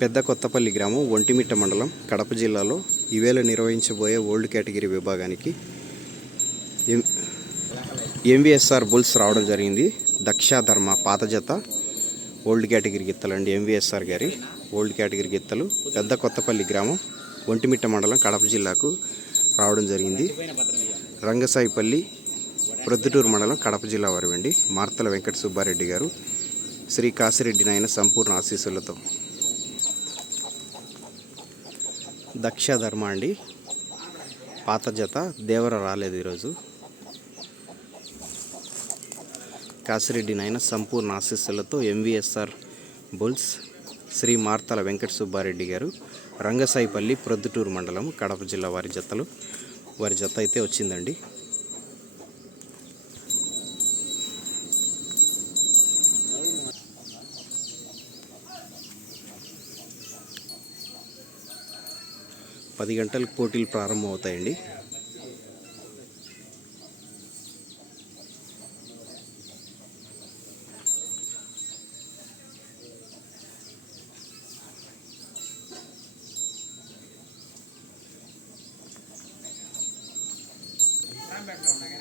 పెద్ద కొత్తపల్లి గ్రామం ఒంటిమిట్ట మండలం కడప జిల్లాలో ఈవేళ నిర్వహించబోయే ఓల్డ్ కేటగిరీ విభాగానికి ఎం ఎంవిఎస్ఆర్ బుల్స్ రావడం జరిగింది. దక్ష ధర్మ పాత జత ఓల్డ్ కేటగిరీ గిత్తలండి ఎంవిఎస్ఆర్ గారి ఓల్డ్ కేటగిరీ గిత్తలు పెద్ద కొత్తపల్లి గ్రామం ఒంటిమిట్ట మండలం కడప జిల్లాకు రావడం జరిగింది. రంగసాయిపల్లి ప్రొద్దుటూరు మండలం కడప జిల్లా వారివండి. మార్తల వెంకట సుబ్బారెడ్డి గారు శ్రీ కాసిరెడ్డి నాయన సంపూర్ణ ఆశీస్సులతో దక్ష ధర్మ అండి. పాత జత దేవర రాలేదు ఈరోజు. కాసిరెడ్డి నాయన సంపూర్ణ ఆశీస్సులతో ఎంవిఎస్ఆర్ బుల్స్ శ్రీ మార్తల వెంకట సుబ్బారెడ్డి గారు రంగసాయిపల్లి ప్రొద్దుటూరు మండలం కడప జిల్లా వారి జతలు వారి జత అయితే వచ్చిందండి. పది గంటలకు పోటీలు ప్రారంభమవుతాయండి. బ్యాక్గ్రౌండ్